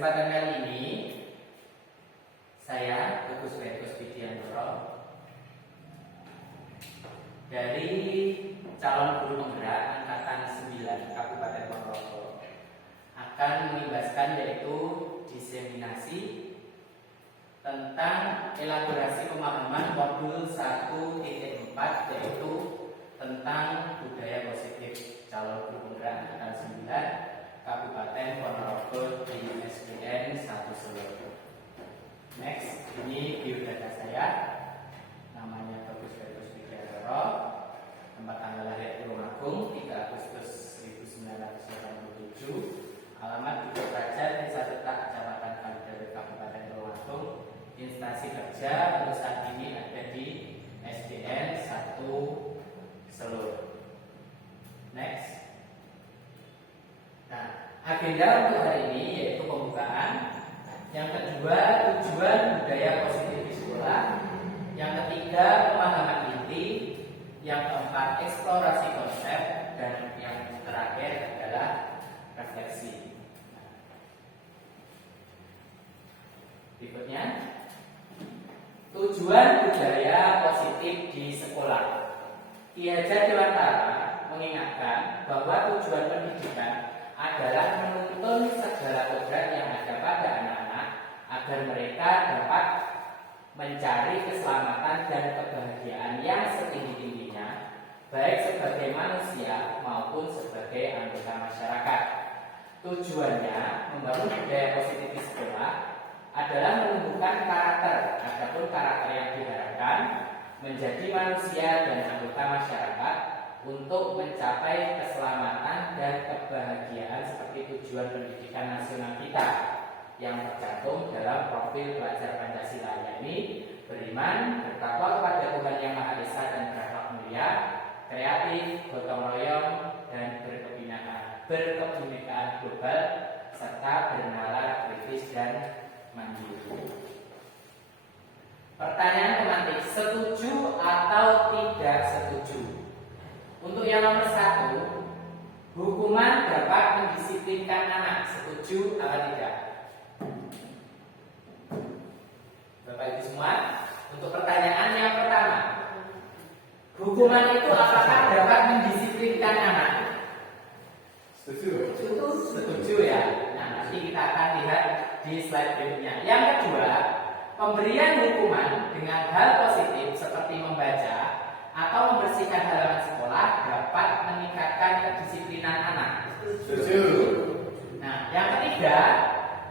kesempatan kali ini saya Agus Widiantoro dari calon guru penggerak angkatan 9 Kabupaten Ponorogo akan mengimbaskan yaitu diseminasi tentang elaborasi pemahaman modul 1.4 yaitu tentang budaya positif calon guru penggerak angkatan 9 Kabupaten Ponorogo di SDN 1 Solo. Next, ini biodata saya, namanya Agus Widiantoro, tempat tanggal lahir Tulungagung 3 Agustus 1987, alamat Ibu Praja, Desa Tetak, Kecamatan Kalidawe, Kabupaten Tulungagung, instansi kerja untuk saat ini ada di SDN 1 Solo. Next. Nah, agenda untuk hari ini yaitu pembukaan. Yang kedua, tujuan budaya positif di sekolah. Yang ketiga, pemahaman inti. Yang keempat, eksplorasi konsep. Dan yang terakhir adalah refleksi. Berikutnya, tujuan budaya positif di sekolah. Ki Hajar Dewantara mengingatkan bahwa tujuan pendidikan adalah menuntun segala kodrat yang ada pada anak-anak agar mereka dapat mencari keselamatan dan kebahagiaan yang setinggi-tingginya, baik sebagai manusia maupun sebagai anggota masyarakat. Tujuannya membangun budaya positif di sekolah adalah menumbuhkan karakter, adapun karakter yang diharapkan menjadi manusia dan anggota masyarakat untuk mencapai keselamatan dan kebahagiaan seperti tujuan pendidikan nasional kita yang tercantum dalam profil pelajar Pancasila, yakni beriman, bertakwa kepada Tuhan Yang Maha Esa dan berakhlak mulia, kreatif, gotong royong, dan berkebinekaan global, serta bernalar kritis dan mandiri. Pertanyaan pemantik, setuju atau tidak setuju? Untuk yang nomor 1, hukuman dapat mendisiplinkan anak. Setuju atau tidak? Bapak Ibu semua, untuk pertanyaan yang pertama, hukuman itu apakah dapat mendisiplinkan anak? Setuju. Setuju ya. Nah, nanti kita akan lihat di slide berikutnya. Yang kedua, pemberian hukuman dengan hal positif seperti membaca atau membersihkan halaman sekolah dapat meningkatkan kedisiplinan anak. Setuju. Nah, yang ketiga,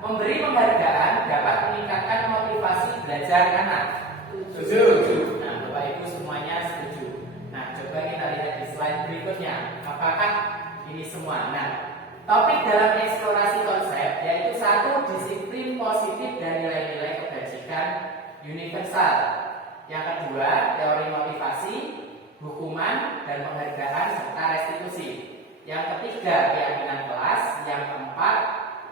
memberi penghargaan dapat meningkatkan motivasi belajar anak. Setuju. Nah, Bapak Ibu semuanya setuju. Nah, coba kita lihat di slide berikutnya. Apakah ini semua? Nah, topik dalam eksplorasi konsep yaitu 1. Disiplin positif dan nilai-nilai kebajikan universal. Yang kedua, teori motivasi, hukuman, dan penghargaan serta restitusi. Yang ketiga, keyakinan kelas. Yang keempat,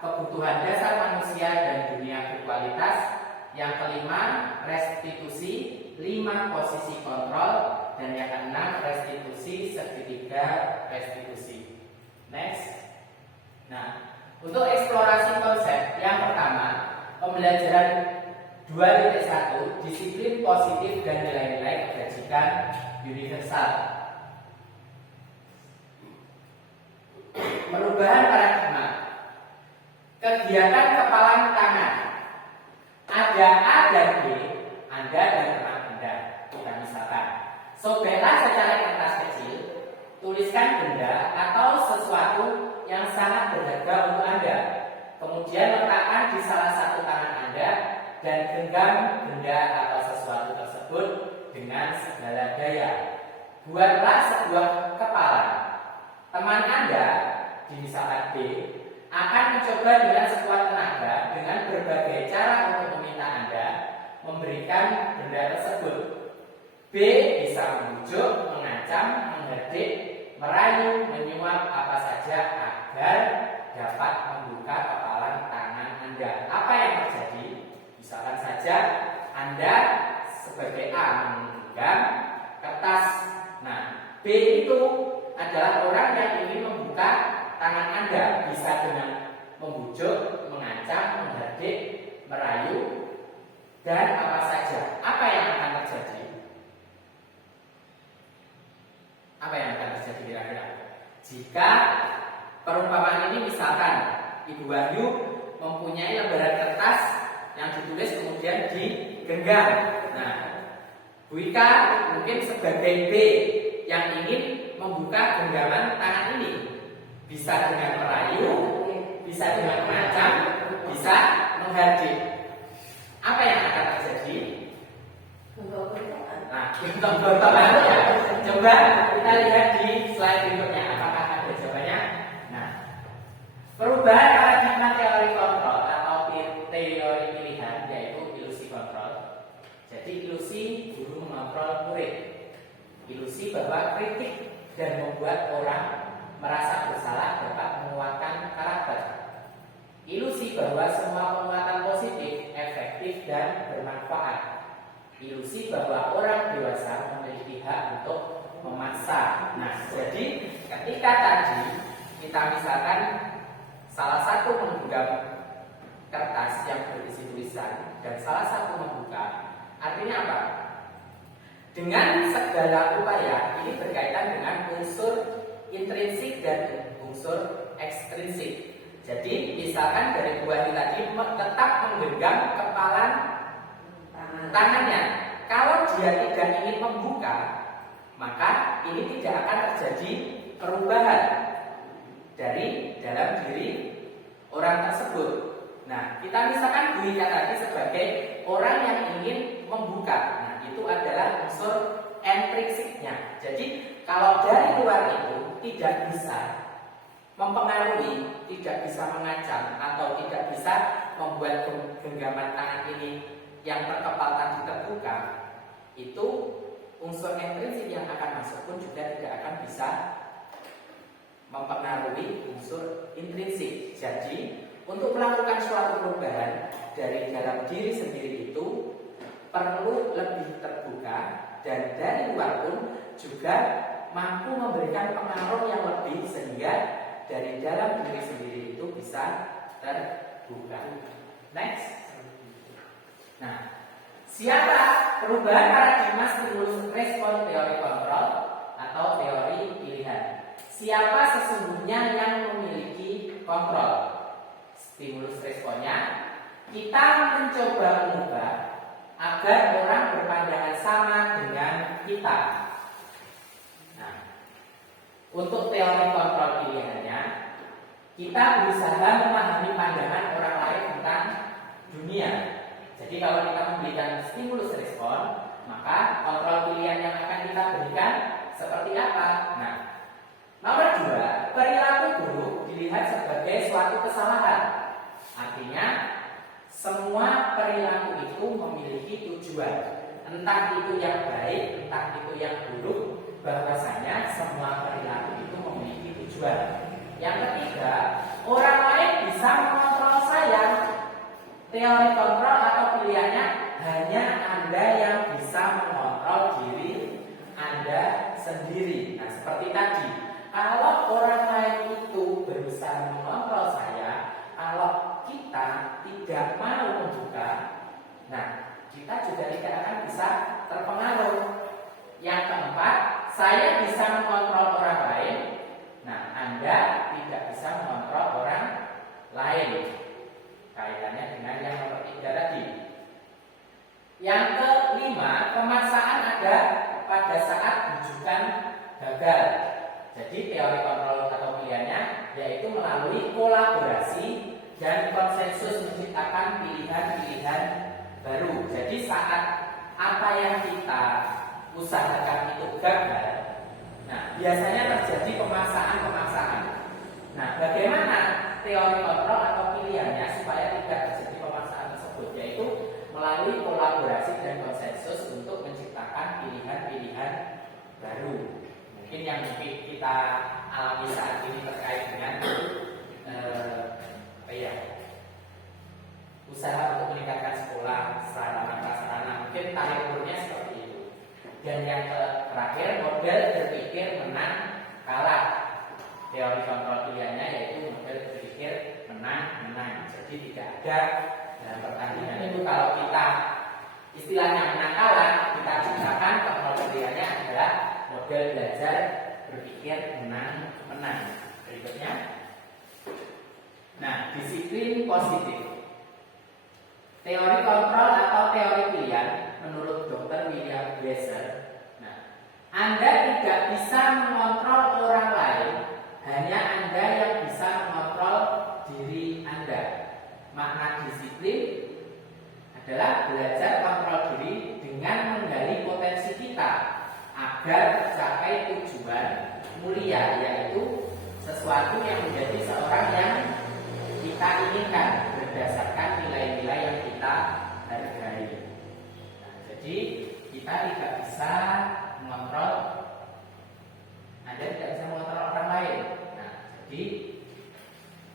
kebutuhan dasar manusia dan dunia berkualitas. Yang kelima, restitusi. 5, posisi kontrol. Dan yang keenam, restitusi segitiga restitusi. Next. Nah, untuk eksplorasi konsep yang pertama, pembelajaran 2.1 disiplin positif dan nilai-nilai kebajikan universal. Perubahan paradigma. Kegiatan kepalan tangan. Ada A dan B, Anda dan teman Anda. Kita misalkan, sobeklah secari kertas kecil, tuliskan benda atau sesuatu yang sangat berharga untuk Anda. Kemudian letakkan di salah satu tangan Anda dan genggam benda atau sesuatu tersebut dengan segala daya. Buatlah sebuah kepalan. Teman Anda, misalkan B, akan mencoba dengan sekuat tenaga dengan berbagai cara untuk meminta Anda memberikan benda tersebut. B bisa membujuk, mengancam, menghardik, merayu, menyuap apa saja agar dapat membuka kepalan tangan Anda. Apa yang terjadi? Misalkan saja Anda sebagai A menggenggam kertas. Nah, B itu adalah orang yang ingin membuka tangan Anda, bisa dengan membujuk, mengancam, menghardik, merayu, dan apa saja. Apa yang akan terjadi? Apa yang akan terjadi kira-kira? Jika perumpamaan ini misalkan Ibu Wahyu mempunyai lembaran kertas yang ditulis kemudian digenggam. Nah, Bu Ika mungkin sebagai B yang ingin membuka genggaman tangan ini, bisa dengan merayu, bisa dengan mengancam, bisa menghardik. Apa yang akan terjadi? Nah, gontok-gontokan ya. Coba kita lihat di slide berikutnya. Apakah ada jawabannya? Nah, perubahan paradigma teori kontrol atau teori pilihan yaitu ilusi kontrol. Jadi ilusi guru mengontrol murid. Ilusi bahwa kritik dan membuat orang merasa bersalah dapat menguatkan karakter. Ilusi bahwa semua penguatan positif, efektif dan bermanfaat. Ilusi bahwa orang dewasa memiliki hak untuk memaksa. Nah, jadi ketika tadi kita misalkan salah satu menggenggam kertas yang berisi tulisan dan salah satu membuka, artinya apa? Dengan segala upaya ini berkaitan dengan unsur intrinsik dan unsur ekstrinsik. Jadi misalkan dari buah tadi tetap menggenggam kepalan tangannya. Kalau dia tidak ingin membuka, maka ini tidak akan terjadi perubahan dari dalam diri orang tersebut. Nah, kita misalkan Bu Ika tadi sebagai orang yang ingin membuka. Nah, itu adalah unsur intrinsiknya. Jadi, kalau dari luar itu tidak bisa mempengaruhi, tidak bisa mengancam atau tidak bisa membuat genggaman tangan ini yang terkepal tadi terbuka, itu unsur intrinsik yang akan masuk pun juga tidak akan bisa mempengaruhi unsur intrinsik. Jadi untuk melakukan suatu perubahan dari dalam diri sendiri itu perlu lebih terbuka, dan dari luar pun juga mampu memberikan pengaruh yang lebih sehingga dari dalam diri sendiri itu bisa terbuka. Next. Nah, siapa perubahan paradigma stimulus respon teori kontrol atau teori pilihan? Siapa sesungguhnya yang memiliki kontrol? Stimulus responnya, kita mencoba mengubah agar orang berpandangan sama dengan kita. Nah, untuk teori kontrol pilihannya, kita berusaha memahami pandangan orang lain tentang dunia. Jadi kalau kita memberikan stimulus respon, maka kontrol pilihan yang akan kita berikan seperti apa? Nah, nomor 2, perilaku buruk dilihat sebagai suatu kesalahan. Artinya, semua perilaku itu memiliki tujuan. Entah itu yang baik, entah itu yang buruk, bahwasanya semua perilaku itu memiliki tujuan. Yang ketiga, orang lain bisa mengontrol saya. Teori kontrol atau pilihannya hanya Anda yang bisa mengontrol diri Anda sendiri. Nah, seperti tadi, kalau orang lain itu berusaha mengontrol saya, kalau kita tidak mau membuka, nah kita juga tidak akan bisa terpengaruh. Yang keempat, saya bisa mengontrol orang lain. Nah, Anda tidak bisa mengontrol orang lain. Kaitannya dengan yang nomor 3 tadi. Yang kelima, pemaksaan ada pada saat rujukan gagal. Jadi teori kontrol atau pilihannya yaitu melalui kolaborasi dan konsensus menciptakan pilihan-pilihan baru. Jadi saat apa yang kita usahakan itu gagal, nah biasanya terjadi pemaksaan. Nah, bagaimana teori kontrol atau pilihannya supaya tidak terjadi pemaksaan tersebut, yaitu melalui kolaborasi dan konsensus untuk menciptakan pilihan-pilihan baru. Mungkin yang kita alami saat ini terkait dengan usaha untuk meningkatkan sekolah, sarana prasarana, mungkin tarik ulurnya seperti itu. Dan yang terakhir, model berpikir menang kalah. Teori kontrol pilihannya yaitu model berpikir menang menang. Jadi tidak ada dalam pertandingan itu kalau kita istilahnya menang kalah, kita ciptakan kontrol pilihannya adalah model belajar berpikir menang. Berikutnya, nah, disiplin positif. Teori kontrol atau teori pilihan menurut Dr. William Glasser. Nah, Anda tidak bisa mengontrol orang lain, hanya Anda yang bisa mengontrol diri Anda. Makna disiplin adalah belajar kontrol diri dengan menggali potensi kita agar tercapai tujuan mulia, yaitu sesuatu yang menjadi seorang yang kita inginkan berdasarkan nilai-nilai yang kita hargai. Nah, jadi kita tidak bisa mengontrol, Anda tidak bisa mengontrol orang lain. Nah, jadi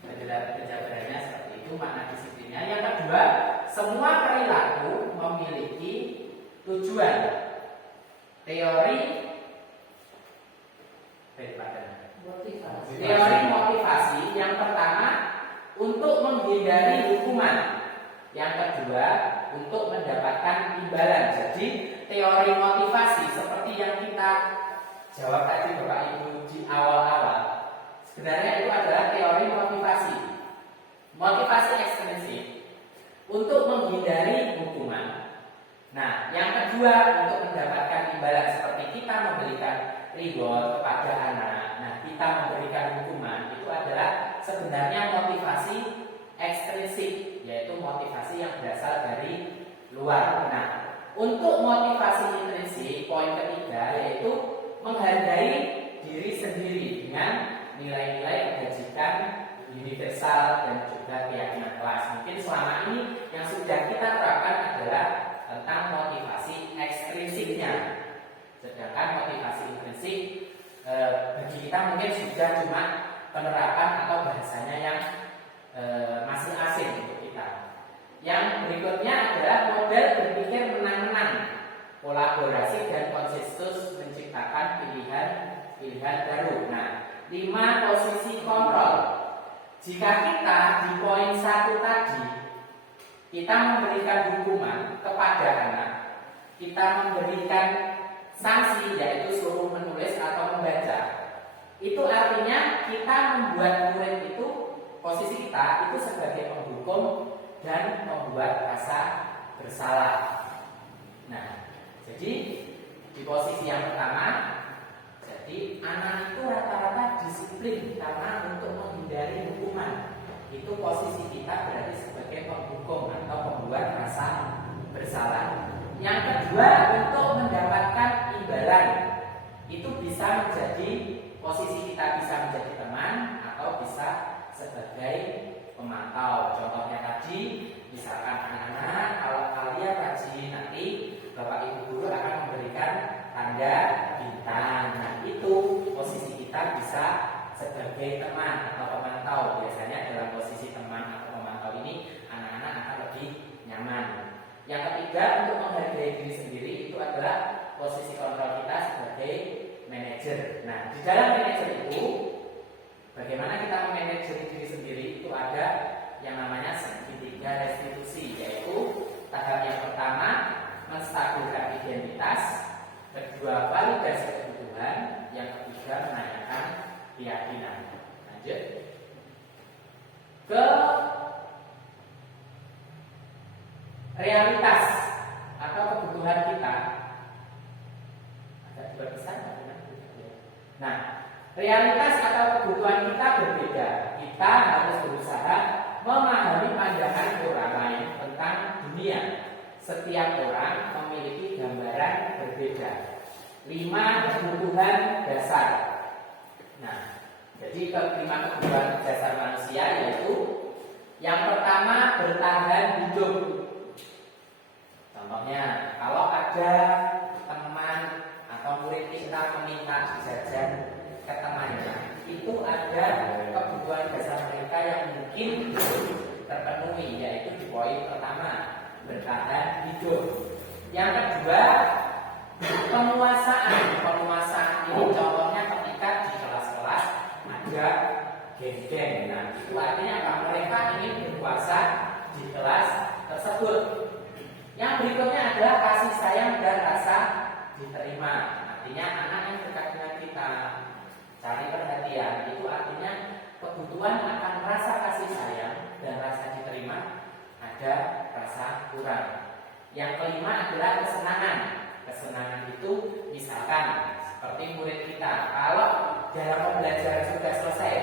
penjelasannya seperti itu makna disiplinnya. Yang kedua, semua perilaku memiliki tujuan. Teori motivasi yang pertama untuk menghindari hukuman, yang kedua untuk mendapatkan imbalan. Jadi teori motivasi seperti yang kita jawab tadi Bapak Ibu di awal-awal, sebenarnya itu adalah teori motivasi ekstrinsik untuk menghindari hukuman. Nah, yang kedua untuk mendapatkan imbalan, seperti kita memberikan reward kepada anak. Nah, kita memberikan hukuman itu adalah sebenarnya motivasi ekstrinsik, yaitu motivasi yang berasal dari luar. Nah, untuk motivasi intrinsik, poin ketiga yaitu menghargai diri sendiri dengan nilai-nilai kebajikan universal dan juga keyakinan kelas. Mungkin selama ini yang sudah kita terapkan adalah tentang motivasi ekstrinsiknya. Sedangkan motivasi intrinsik bagi kita mungkin sudah cuma penerapan atau bahasanya yang masih asing untuk kita. Yang berikutnya adalah model berpikir menang-menang, kolaborasi dan konsensus menciptakan pilihan baru. Nah, 5 posisi kontrol. Jika kita di poin 1 tadi kita memberikan hukuman kepada anak, kita memberikan sanksi yaitu suruh menulis atau membaca, itu artinya kita membuat murid itu, posisi kita itu sebagai penghukum dan membuat rasa bersalah. Nah, jadi di posisi yang pertama, jadi anak itu rata-rata disiplin karena untuk menghindari hukuman. Itu posisi kita berarti sebagai penghukum atau membuat rasa bersalah. Yang kedua, untuk mendapatkan imbalan. Itu bisa menjadi, posisi kita bisa menjadi teman atau bisa sebagai pemantau. Contohnya tadi, misalkan anak-anak, kalau kalian rajin nanti Bapak Ibu guru akan memberikan tanda bintang. Nah, itu posisi kita bisa sebagai teman atau pemantau. Biasanya dalam posisi teman atau pemantau ini anak-anak akan lebih nyaman. Yang ketiga, untuk menghargai diri sendiri itu adalah posisi kontrol kita sebagai manajer. Nah, di dalam manajer itu bagaimana kita memanajer diri sendiri itu ada yang namanya segitiga restitusi, yaitu tahap yang pertama menstabilkan identitas, kedua validasi kebutuhan, yang ketiga menanyakan keyakinan. Lanjut ke realitas atau kebutuhan kita. Ada dua pesan. Nah, realitas atau kebutuhan kita berbeda. Kita harus berusaha memahami pandangan orang lain tentang dunia. Setiap orang memiliki gambaran berbeda. 5 kebutuhan dasar. Nah, jadi kelima kebutuhan dasar manusia yaitu yang pertama bertahan hidup. Contohnya, kalau ada teman atau murid kita meminta jajan ke temannya, itu ada kebutuhan dasar mereka yang mungkin terpenuhi, yaitu di poin pertama bertahan hidup. Yang kedua, penguasaan. Penguasaan ini contohnya ketika di kelas-kelas ada geng-geng. Nah, itu artinya apa? Mereka ingin berkuasa di kelas tersebut. Yang berikutnya adalah kasih sayang dan rasa diterima. Artinya anak yang dekat dengan kita, cari perhatian, itu artinya kebutuhan akan rasa kasih sayang dan rasa diterima, ada rasa kurang. Yang kelima adalah kesenangan. Kesenangan itu misalkan seperti murid kita, kalau dalam pembelajaran sudah selesai,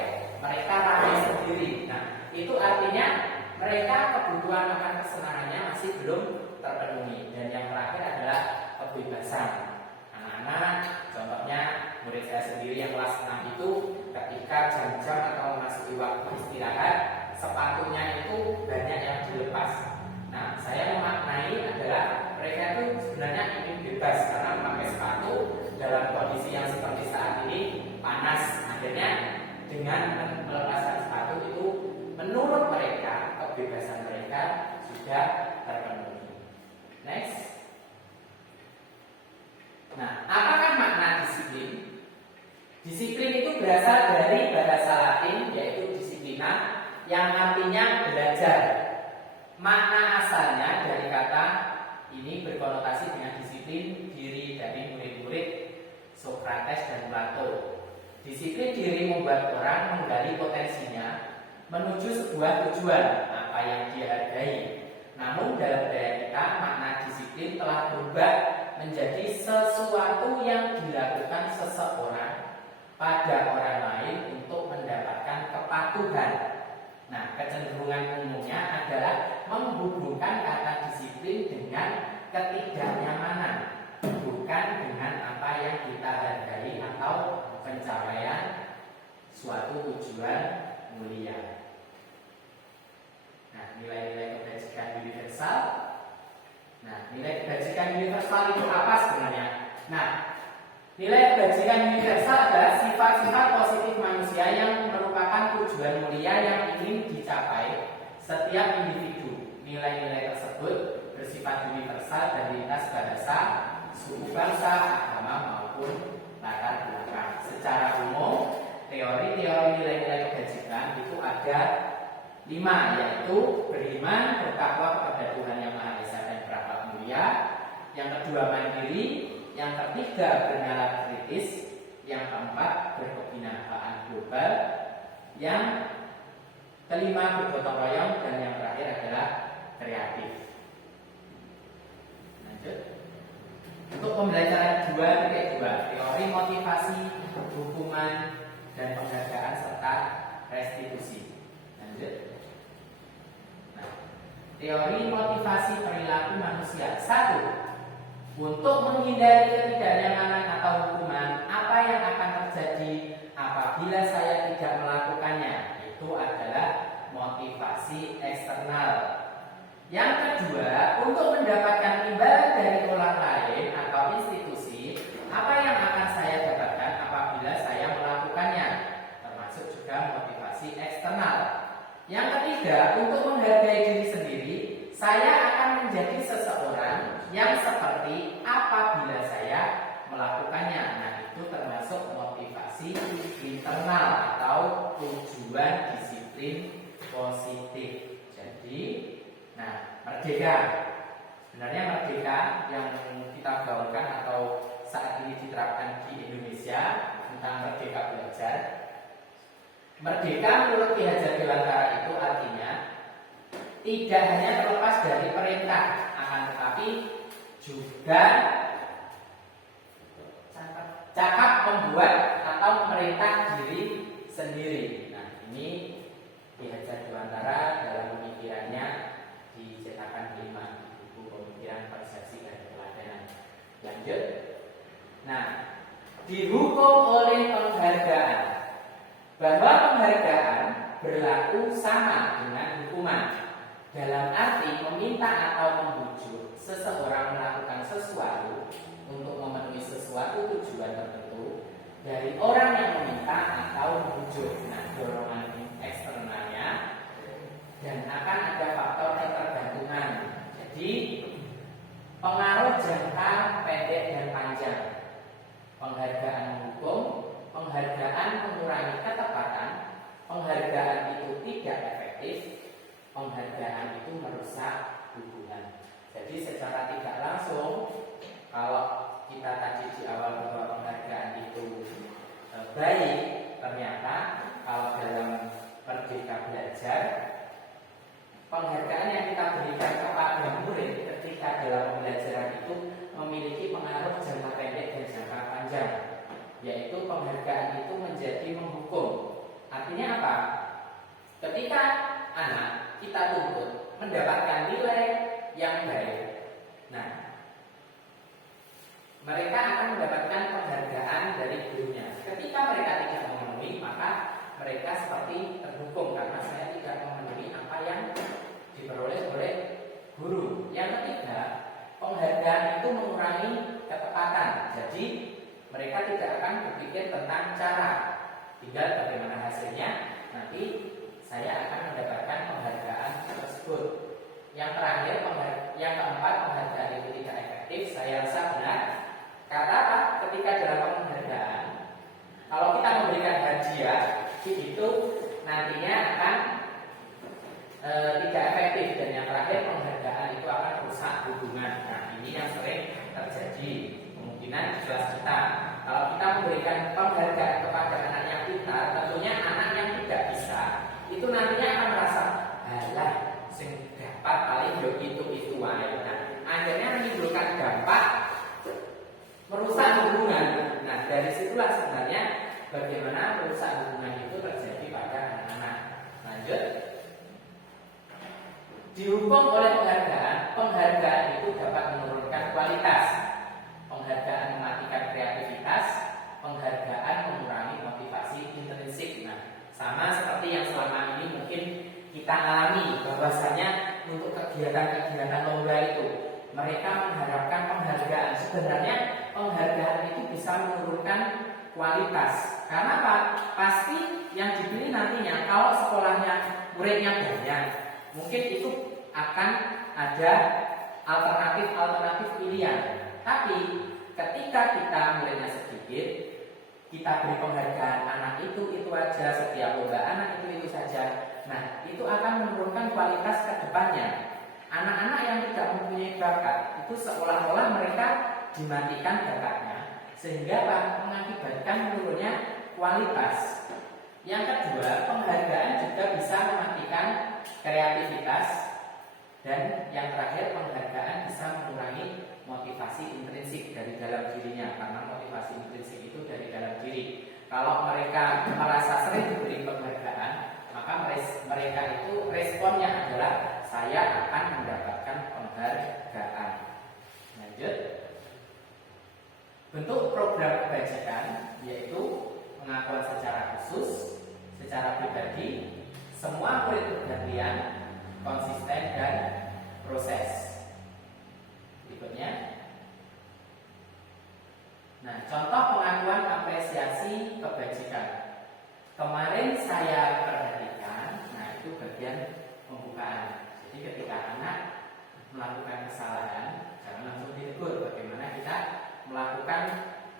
mereka ramai sendiri. Nah, itu artinya mereka kebutuhan akan kesenangannya masih belum terpenuhi. Dan yang terakhir adalah kebebasan. Anak-anak, contohnya murid saya sendiri yang kelas 6 itu ketika jam-jam atau memasuki waktu istirahat, sepatunya itu banyak yang dilepas. Nah, saya memaknai adalah mereka itu sebenarnya ingin bebas karena memakai sepatu dalam kondisi yang seperti saat ini panas. Akhirnya dengan melepaskan sepatu itu menurut mereka kebebasan mereka sudah terpenuhi. Next. Nah, apakah makna disiplin? Disiplin itu berasal dari bahasa Latin yaitu disiplina yang artinya belajar. Makna asalnya dari kata ini berkonotasi dengan disiplin diri dari murid-murid Sokrates dan Plato. Disiplin diri membuat orang menggali potensinya menuju sebuah tujuan apa yang dia hargai. Namun dalam budaya kita makna disiplin telah berubah menjadi sesuatu yang dilakukan seseorang pada orang lain untuk mendapatkan kepatuhan. Nah, kecenderungan umumnya adalah menghubungkan kata disiplin dengan ketidaknyamanan, bukan dengan apa yang kita hargai atau pencapaian suatu tujuan mulia. Nah, nilai-nilai kebajikan universal. Nah, nilai kebajikan universal itu apa sebenarnya? Nah, nilai kebajikan universal adalah sifat-sifat positif manusia yang merupakan tujuan mulia yang ingin dicapai setiap individu. Nilai-nilai tersebut bersifat universal dan lintas bahasa, suku bangsa, agama maupun latar belakang. Secara umum, teori-teori nilai-nilai kebajikan itu ada 5, yaitu beriman, bertakwa kepada Tuhan Yang Maha Esa dan berakhlak mulia. Yang kedua, mandiri. Yang ketiga, bernalar kritis. Yang keempat, berkebinakaan global. Yang kelima, bergotong royong. Dan yang terakhir adalah kreatif. Lanjut. Untuk pembelajaran 2.2, teori motivasi, hukuman, dan penghargaan serta restitusi. Lanjut. Nah, teori motivasi perilaku manusia. 1. Untuk menghindari ketidaknyamanan atau hukuman, apa yang akan terjadi apabila saya tidak melakukannya? Itu adalah motivasi eksternal. Yang kedua, untuk mendapatkan imbalan dari orang lain atau institusi, apa yang akan saya dapatkan apabila saya melakukannya? Termasuk juga motivasi eksternal. Yang ketiga, untuk menghargai diri sendiri, saya akan menjadi seseorang yang seperti apabila saya melakukannya. Nah, itu termasuk motivasi internal atau tujuan disiplin positif. Jadi, nah, merdeka. Sebenarnya merdeka yang kita gaungkan atau saat ini diterapkan di Indonesia tentang merdeka belajar. Merdeka menurut Ki Hajar Dewantara itu artinya tidak hanya terlepas dari perintah, akan tetapi juga cakap membuat atau memerintah diri sendiri. Nah, ini Ki Hajar Dewantara dalam pemikirannya di cetakan 5 buku pemikiran persepsi dan keteladanan. Lanjut. Nah, dihukum oleh penghargaan, bahwa penghargaan berlaku sama dengan hukuman. Dalam arti meminta atau membujuk seseorang melakukan sesuatu untuk memenuhi sesuatu tujuan tertentu dari orang yang meminta atau membujuk. Nah, dorongan eksternalnya dan akan ada faktor ketergantungan. Jadi pengaruh jangka pendek dan panjang. Penghargaan menghukum, penghargaan mengurangi ketepatan, penghargaan tidak efektif, penghargaan itu merusak hubungan. Jadi secara tidak langsung, kalau kita tadi di awal bahwa penghargaan itu baik, ternyata kalau dalam Merdeka Belajar, penghargaan yang kita berikan kepada murid ketika dalam pembelajaran itu memiliki pengaruh jangka pendek dan jangka panjang, yaitu penghargaan itu menjadi menghukum. Artinya apa? Ketika anak kita tuntut mendapatkan nilai yang baik, nah, mereka akan mendapatkan penghargaan dari gurunya. Ketika mereka tidak memenuhi, maka mereka seperti terhukum karena saya tidak memenuhi apa yang diperoleh oleh guru. Yang ketiga, penghargaan itu mengurangi ketepatan. Jadi mereka tidak akan berpikir tentang cara, tinggal bagaimana hasilnya. Nanti saya akan mendapatkan penghargaan tersebut. Yang terakhir, yang keempat, penghargaan itu tidak efektif. Saya rasa benar. Karena apa? Ketika dalam penghargaan, kalau kita memberikan hadiah, itu nantinya akan tidak efektif. Dan yang terakhir, penghargaan itu akan merusak hubungan. Nah, ini yang sering terjadi kemungkinan di kelas kita. Kalau kita memberikan penghargaan kepada anak yang pintar, tentunya anak yang tidak bisa itu nantinya akan merasa, alah, sing dapat paling yo itu wae. Nah, akhirnya menimbulkan dampak merusak hubungan. Nah, dari situlah sebenarnya bagaimana merusak hubungan itu terjadi pada anak-anak. Lanjut. Dihukum oleh penghargaan, penghargaan itu dapat menurunkan kualitas. Penghargaan mematikan kreativitas, penghargaan mengurangi motivasi intrinsik. Nah, sama seperti yang selama ini mungkin kita alami, bahwasanya untuk kegiatan-kegiatan lomba itu mereka mengharapkan penghargaan. Sebenarnya penghargaan itu bisa menurunkan kualitas. Karena apa? Pasti yang dipilih nantinya kalau sekolahnya muridnya banyak, mungkin itu akan ada alternatif pilihan. Tapi ketika kita muridnya sedikit, kita beri penghargaan anak itu aja, setiap lomba anak itu saja. Nah, itu akan menurunkan kualitas ke depannya. Anak-anak yang tidak mempunyai bakat itu seolah-olah mereka dimatikan bakatnya, sehingga mengakibatkan menurunnya kualitas. Yang kedua, penghargaan juga bisa mematikan kreativitas. Dan yang terakhir, penghargaan bisa mengurangi motivasi intrinsik dari dalam dirinya, karena motivasi intrinsik itu dari dalam diri. Kalau mereka merasa sering diberi penghargaan, maka mereka itu responnya adalah saya akan mendapatkan penghargaan. Lanjut. Bentuk program kebajikan yaitu pengakuan secara khusus, secara pribadi, semua murid bergantian, konsisten dan proses. Berikutnya. Nah, contoh pengakuan apresiasi kebajikan. Kemarin saya perhatikan, nah itu bagian pembukaan. Jadi ketika anak melakukan kesalahan, jangan langsung ditegur. Bagaimana kita melakukan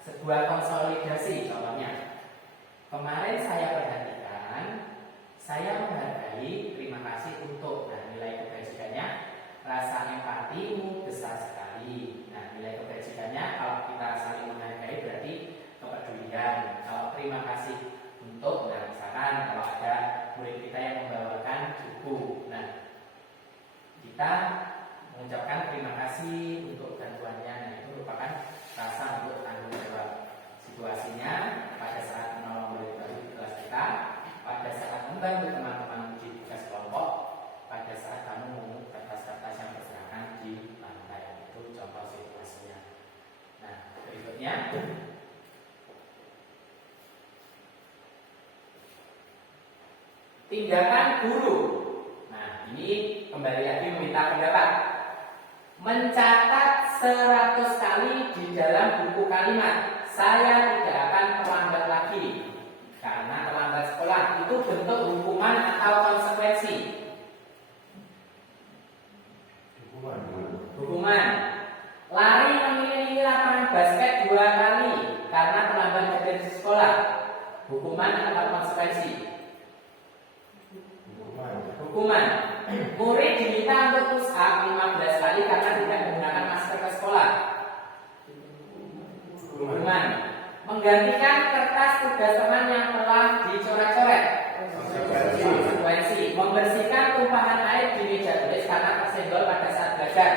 sebuah konsolidasi. Contohnya, kemarin saya perhatikan, saya menghargai, terima kasih untuk. Nah, nilai kebajikannya, rasa empatimu besar sekali. Nah, nilai kebajikannya kalau kita saling menghargai berarti kepedulian. Kalau terima kasih untuk, nah misalkan kalau ada murid kita yang membawakan buku, nah kita mengucapkan terima kasih untuk bantuannya. Nah, itu merupakan rasa untuk tanggung jawab. Situasinya pada saat menolong murid baru di kelas kita, pada saat membantu teman-teman di tugas kelompok, pada saat kamu memungut kertas-kertas yang berserakan di lantai. Itu contoh situasinya. Nah, berikutnya tindakan guru. Nah, ini kembali lagi meminta pendapat. Mencatat 100 kali di dalam buku kalimat, saya tidak akan terlambat lagi karena terlambat sekolah. Itu bentuk hukuman atau konsekuensi? Hukuman. Lari mengelilingi lapangan basket 2 kali karena terlambat dari sekolah. Hukuman atau konsekuensi? Hukuman. Murid diminta untuk push up 15 kali karena tidak menggunakan masker ke sekolah. Hukuman. Menggantikan kertas tugas teman yang telah dicoret-coret. Konsekuensi. Membersihkan tumpahan air di meja tulis karena tersenggol pada saat belajar.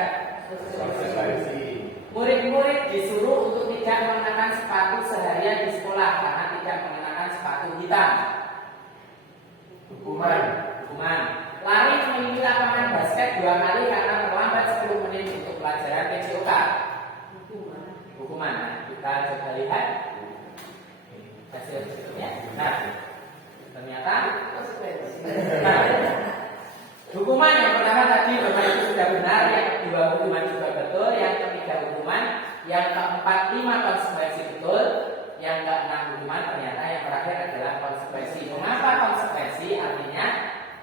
Murid-murid disuruh untuk tidak mengenakan sepatu seharian di sekolah karena tidak mengenakan sepatu hitam. Hukuman. Lari mengelilingi lapangan basket 2 kali karena terlambat 10 menit untuk pelajaran PJOK. Hukuman. Nah, kita coba lihat hasil berikutnya. Nah, ternyata hukuman yang pertama tadi Bapak Ibu sudah benar, yang kedua hukuman juga betul, yang ketiga hukuman, yang keempat 5 konsekuensi betul, yang keenam hukuman, ternyata yang terakhir adalah konsekuensi. Mengapa konsekuensi? Artinya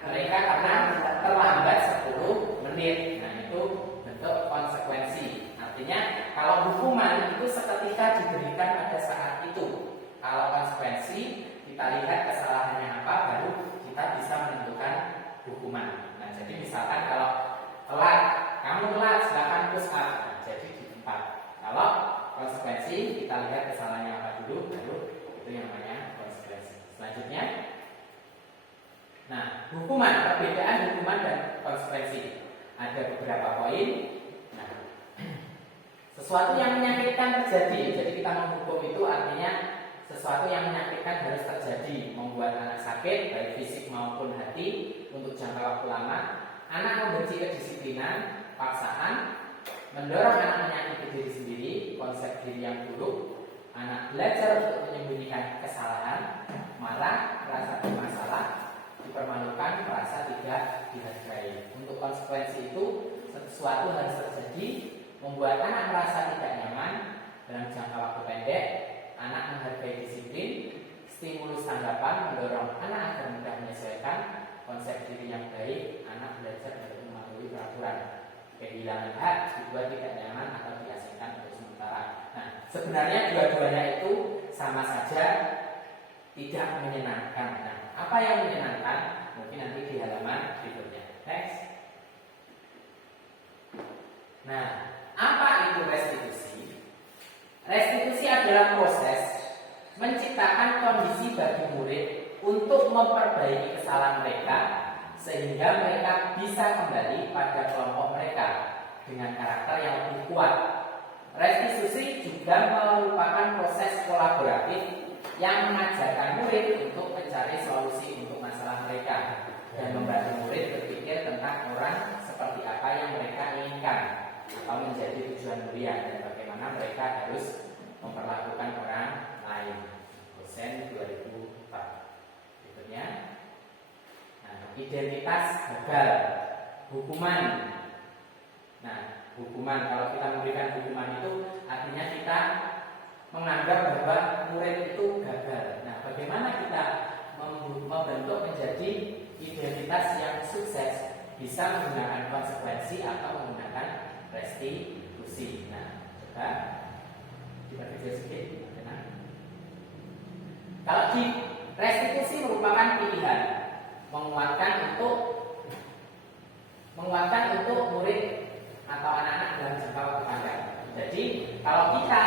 mereka karena terlambat 10 menit. Nah, itu bentuk konsekuensi. Artinya kalau hukuman itu seketika diberikan pada saat itu. Kalau konsekuensi kita lihat kesalahannya apa, baru kita bisa menentukan hukuman. Nah, jadi misalkan kalau telat, kamu telat silakan push up. Nah, jadi di tempat. Kalau konsekuensi kita lihat kesalahannya apa dulu, baru itu yang namanya konsekuensi. Selanjutnya, nah, hukuman, perbedaan hukuman dan konsekuensi. Ada beberapa poin. Nah, sesuatu yang menyakitkan terjadi. Jadi kita menghukum itu artinya sesuatu yang menyakitkan harus terjadi, membuat anak sakit baik fisik maupun hati untuk jangka waktu lama. Anak membenci kedisiplinan, paksaan, mendorong anak menyakiti diri sendiri, konsep diri yang buruk. Anak belajar untuk menyembunyikan kesalahan, marah, merasa bermasalah, dipermalukan, merasa tidak dihargai. Untuk konsekuensi itu, sesuatu harus terjadi, membuat anak merasa tidak nyaman dalam jangka waktu pendek. Anak menghargai disiplin, stimulus tanggapan, mendorong anak agar mudah menyesuaikan, konsep diri yang baik, anak belajar untuk mematuhi peraturan. Kehilangan hak, dibuat tidak nyaman atau diasingkan untuk sementara. Nah, sebenarnya dua-duanya itu sama saja tidak menyenangkan. Nah, apa yang menyenangkan? Mungkin nanti di halaman berikutnya. Next. Nah, apa itu restitusi? Restitusi adalah proses menciptakan kondisi bagi murid untuk memperbaiki kesalahan mereka sehingga mereka bisa kembali pada kelompok mereka dengan karakter yang lebih kuat. Restitusi juga merupakan proses kolaboratif yang mengajarkan murid untuk mencari solusi untuk masalah mereka dan membantu murid berpikir tentang orang seperti apa yang mereka inginkan atau menjadi tujuan mulia dan bagaimana mereka harus memperlakukan orang lain. Dosen 2004. Berikutnya, nah, identitas gagal, hukuman. Nah, hukuman, kalau kita memberikan hukuman itu artinya kita menganggap bahwa murid itu gagal. Nah, bagaimana kita membentuk menjadi identitas yang sukses? Bisa menggunakan konsekuensi atau menggunakan restitusi. Nah, coba kita kerja sedikit. Kalau di restitusi merupakan pilihan menguatkan untuk murid atau anak-anak dalam jangka waktu panjang. Jadi kalau kita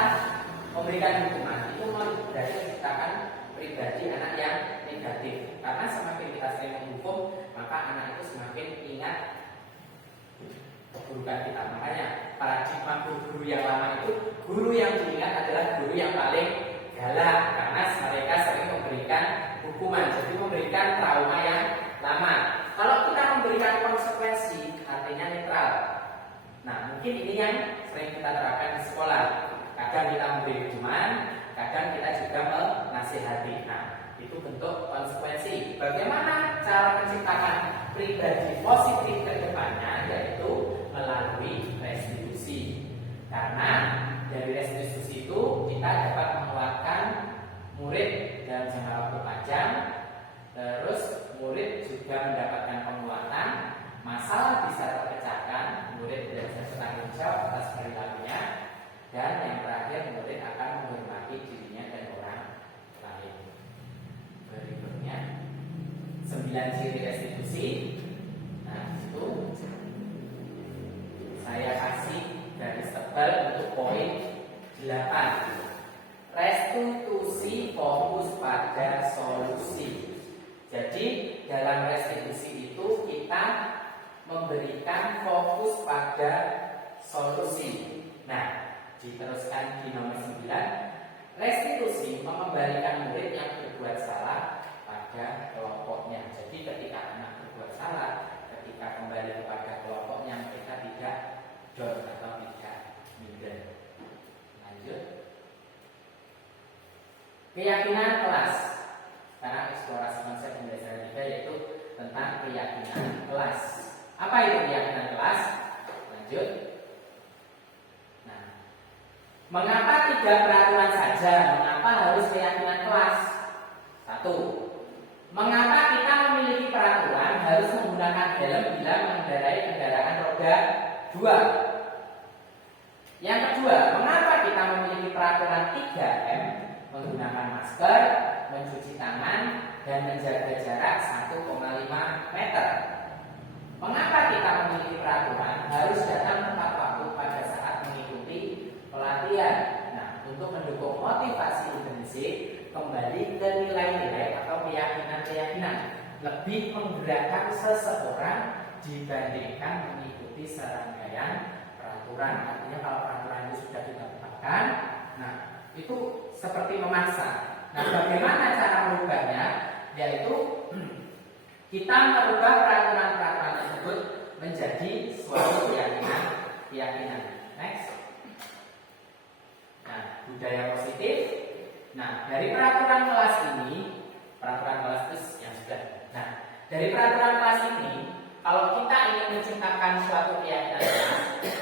memberikan hukuman itu berarti menciptakan pribadi anak yang negatif. Karena semakin kita sering menghukum, maka anak itu semakin ingat keburukan kita. Makanya paradigma guru yang lama itu, guru yang diingat adalah guru yang paling galak karena mereka sering memberikan hukuman, jadi memberikan trauma yang lama. Kalau kita memberikan konsekuensi, artinya netral. Nah, mungkin ini yang sering kita terapkan di sekolah. Kadang kita memberi hukuman, kadang kita juga menasihati. Nah, itu bentuk konsekuensi. Bagaimana cara menciptakan pribadi positif ke depannya? Yaitu melalui restitusi. Karena dari restitusi itu kita dapat menguatkan murid dalam jangka waktu panjang. Terus murid juga mendapatkan penguatan, masalah bisa terpecahkan, murid belajar bertanggung jawab atas perilakunya, dan yang terakhir murid akan menghormati dirinya dan orang lain. Berikutnya 9 ciri restitusi. restitusi. Nah, itu saya kasih garis tebal untuk poin 8. Restitusi fokus pada solusi. Jadi dalam restitusi itu kita memberikan fokus pada solusi. Nah, diteruskan di nomor 9. Restitusi mengembalikan murid yang berbuat salah pada kelompoknya. Jadi ketika anak berbuat salah, ketika kembali kepada kelompoknya, mereka tidak down atau tidak minder. Lanjut. Keyakinan kelas. Sekarang eksplorasi konsep pembelajaran juga, yaitu tentang keyakinan kelas. Apa itu keyakinan kelas? Lanjut. Nah, mengapa tidak peraturan saja? Mengapa harus keyakinan kelas? 1. Mengapa kita memiliki peraturan harus menggunakan helm bila mengendarai kendaraan roda 2? Yang kedua, mengapa kita memiliki peraturan 3M, menggunakan masker, mencuci tangan, dan menjaga jarak 1,5 meter? Mengapa kita memiliki peraturan harus datang tepat waktu pada saat mengikuti pelatihan? Nah, untuk mendukung motivasi intrinsik, kembali ke nilai-nilai atau keyakinan-keyakinan, lebih menggerakkan seseorang dibandingkan mengikuti serangkaian peraturan. Artinya kalau peraturan itu sudah kita tetapkan, nah itu seperti memaksa. Nah, bagaimana cara merubahnya? Yaitu kita merubah peraturan-peraturan tersebut menjadi suatu keyakinan. Next. Nah, budaya positif. Nah, dari peraturan kelas ini, peraturan kelas itu yang sudah. Nah, dari peraturan kelas ini, kalau kita ingin menciptakan suatu keyakinan kelas,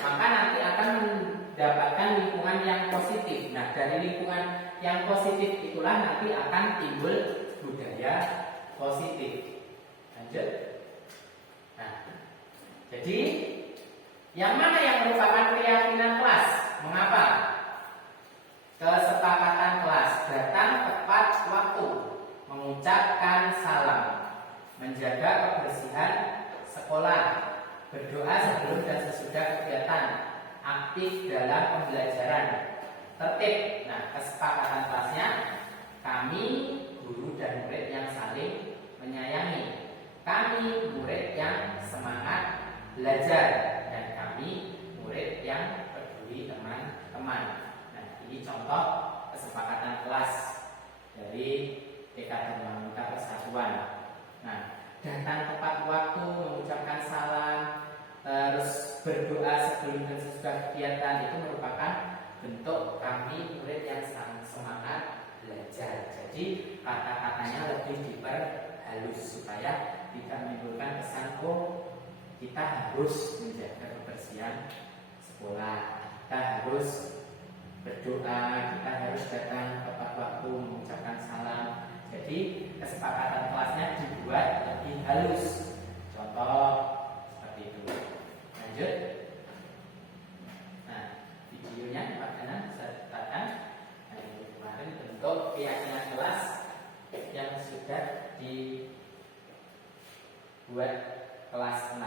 maka nanti akan mendapatkan lingkungan yang positif. Nah, dari lingkungan yang positif itulah nanti akan timbul budaya positif. Lanjut. Nah, jadi yang mana yang merupakan keyakinan kelas? Mengapa? Kesepakatan kelas, datang tepat waktu, mengucapkan salam, menjaga kebersihan sekolah, berdoa sebelum dan sesudah kegiatan, aktif dalam pembelajaran, tertib. Nah, kesepakatan kelasnya, kami guru dan murid yang saling menyayangi, kami murid yang semangat belajar, dan kami murid yang peduli teman-teman. Nah, ini contoh kesepakatan kelas dari TKD Membangun Persatuan. Nah, datang tepat waktu, mengucapkan salam, terus berdoa sebelum dan sesudah kegiatan, itu merupakan bentuk kami murid yang sangat semangat belajar. Jadi kata-katanya lebih diperhalus supaya tidak menimbulkan kesan kita harus menjaga kebersihan sekolah, kita harus berdoa, kita harus datang tepat waktu, mengucapkan salam. Jadi kesepakatan kelasnya dibuat lebih halus. Contoh seperti itu. Lanjut. Nah, videonya Pak Kanan saya ceritakan. Nah, ini kemarin bentuk keyakinan kelas yang sudah dibuat kelas 6.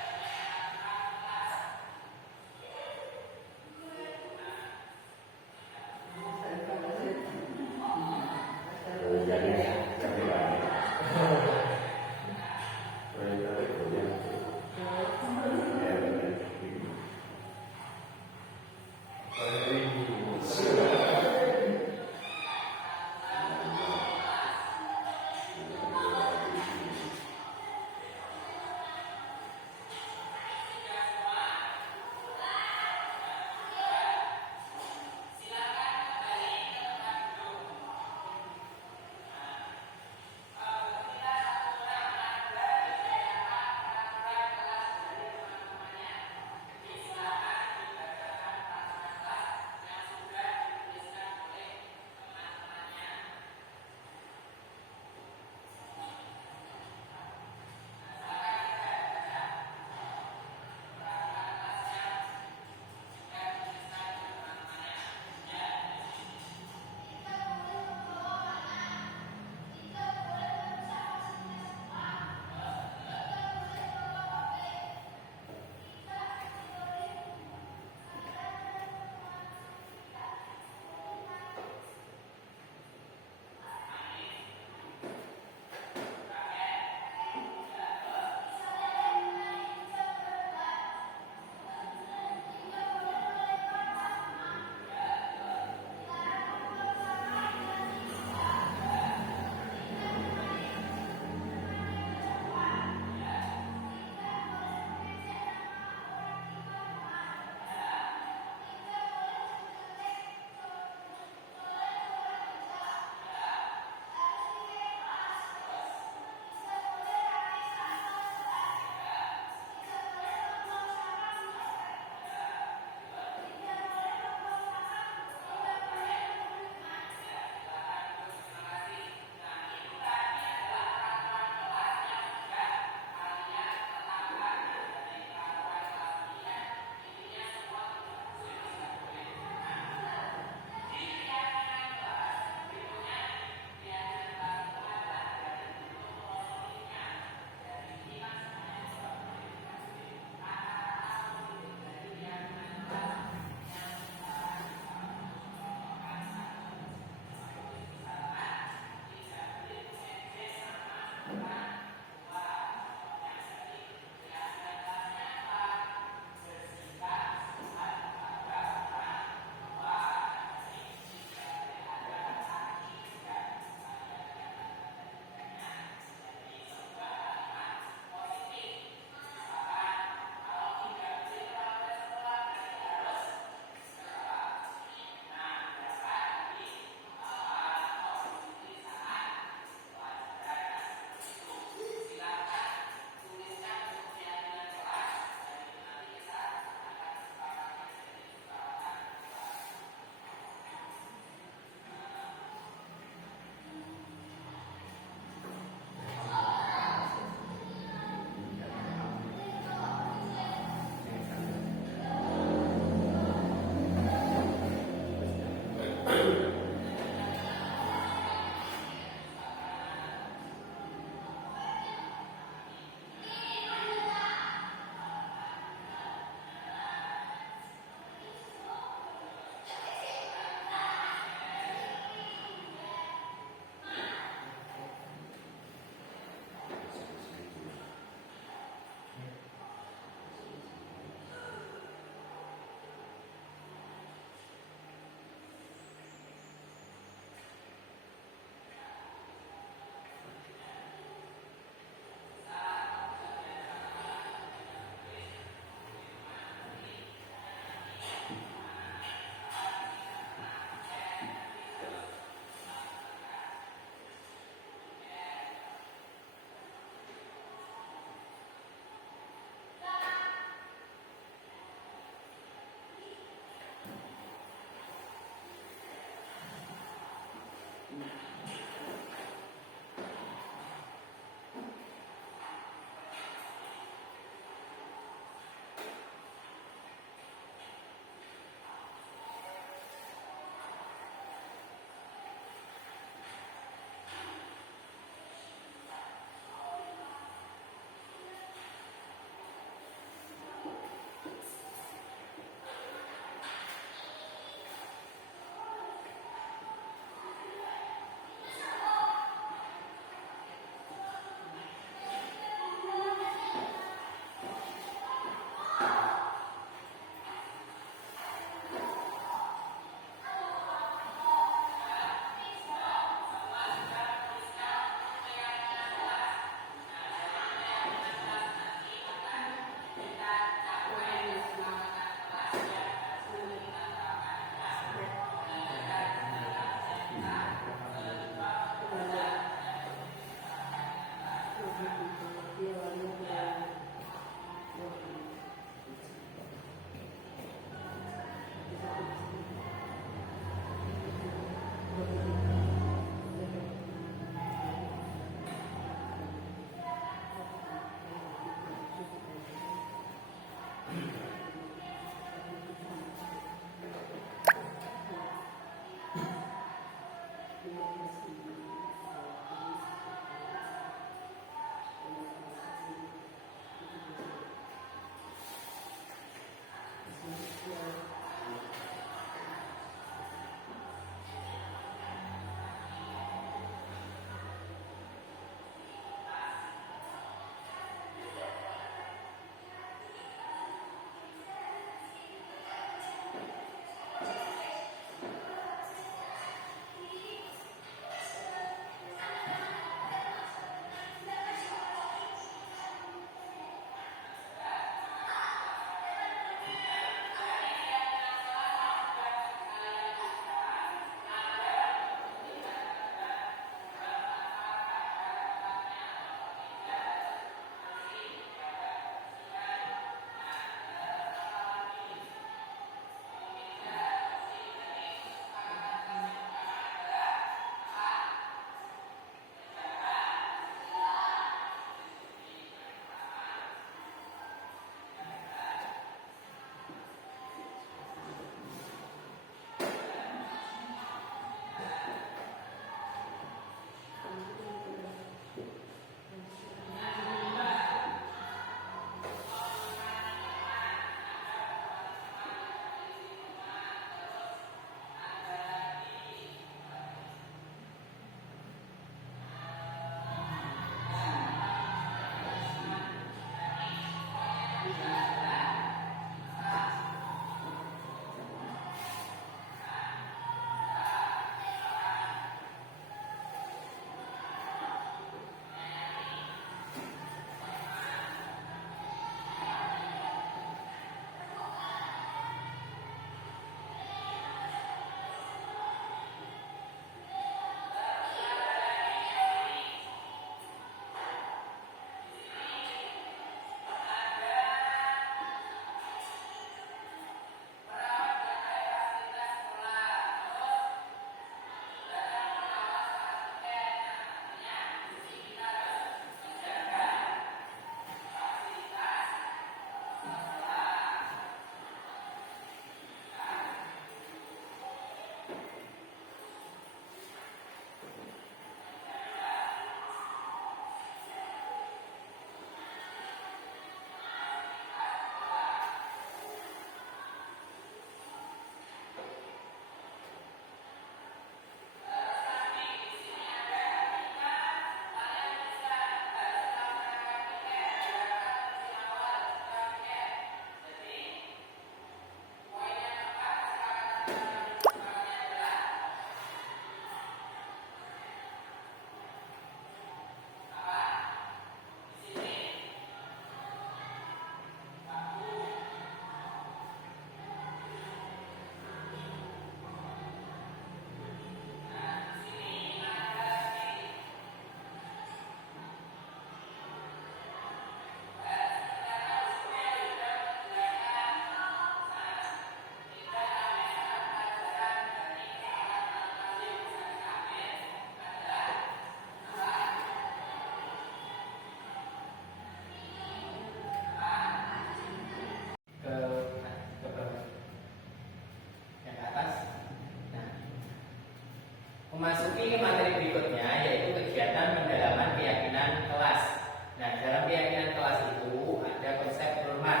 memasuki materi berikutnya, yaitu kegiatan pendalaman keyakinan kelas. Nah, dalam keyakinan kelas itu ada konsep hormat.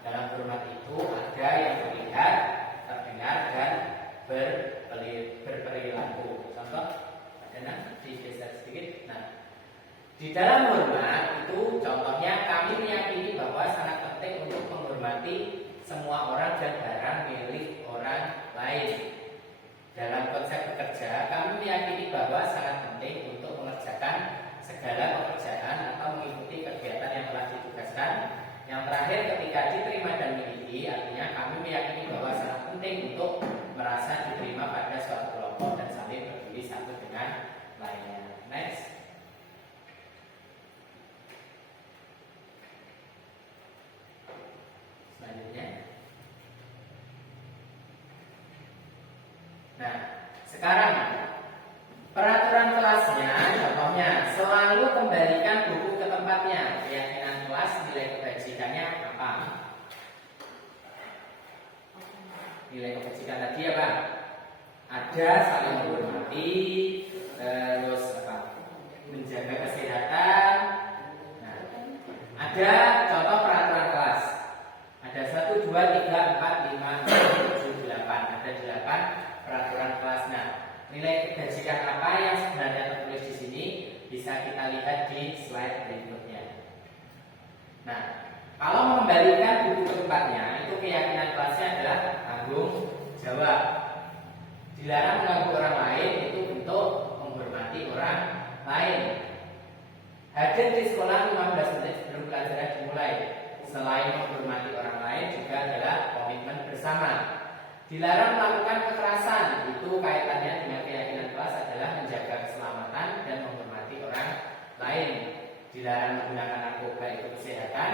Dalam hormat itu ada yang terlihat, terdengar, dan berperilaku. Contoh, ada digeser sedikit. Nah, di dalam hormat itu contohnya kami meyakini bahwa sangat penting untuk menghormati semua orang dan barang milik orang lain. Dalam konsep bekerja, kami meyakini bahwa sangat penting untuk mengerjakan segala pekerjaan atau mengikuti kegiatan yang telah ditugaskan. Yang terakhir, ketika diterima dan memiliki, artinya kami meyakini bahwa sangat penting untuk merasa diterima pada suatu kelompok dan saling berdiri satu dengan lainnya. Next. Selanjutnya. Nah, sekarang peraturan kelasnya, contohnya selalu kembalikan buku ke tempatnya. Keyakinan kelas, nilai kebajikannya apa? Nilai kebajikan tadi apa? Ada saling menghormati, terus apa? Menjaga kesehatan. Nah, ada contoh peraturan kelas. Ada 1, 2, 3, 4, 5, 6, 7, 8. Ada 8 peraturan kelas. Nah, nilai kebajikan apa yang sebenarnya tertulis di sini bisa kita lihat di slide berikutnya. Nah, kalau mengembalikan buku ke tempatnya, itu keyakinan kelasnya adalah tanggung jawab. Dilarang mengganggu orang lain itu bentuk menghormati orang lain. Hadir di sekolah 15 menit sebelum pelajaran dimulai. Selain menghormati orang lain juga adalah komitmen bersama. Dilarang melakukan kekerasan, itu kaitannya dengan keyakinan kelas adalah menjaga keselamatan dan menghormati orang lain. Dilarang menggunakan narkoba, itu kesehatan.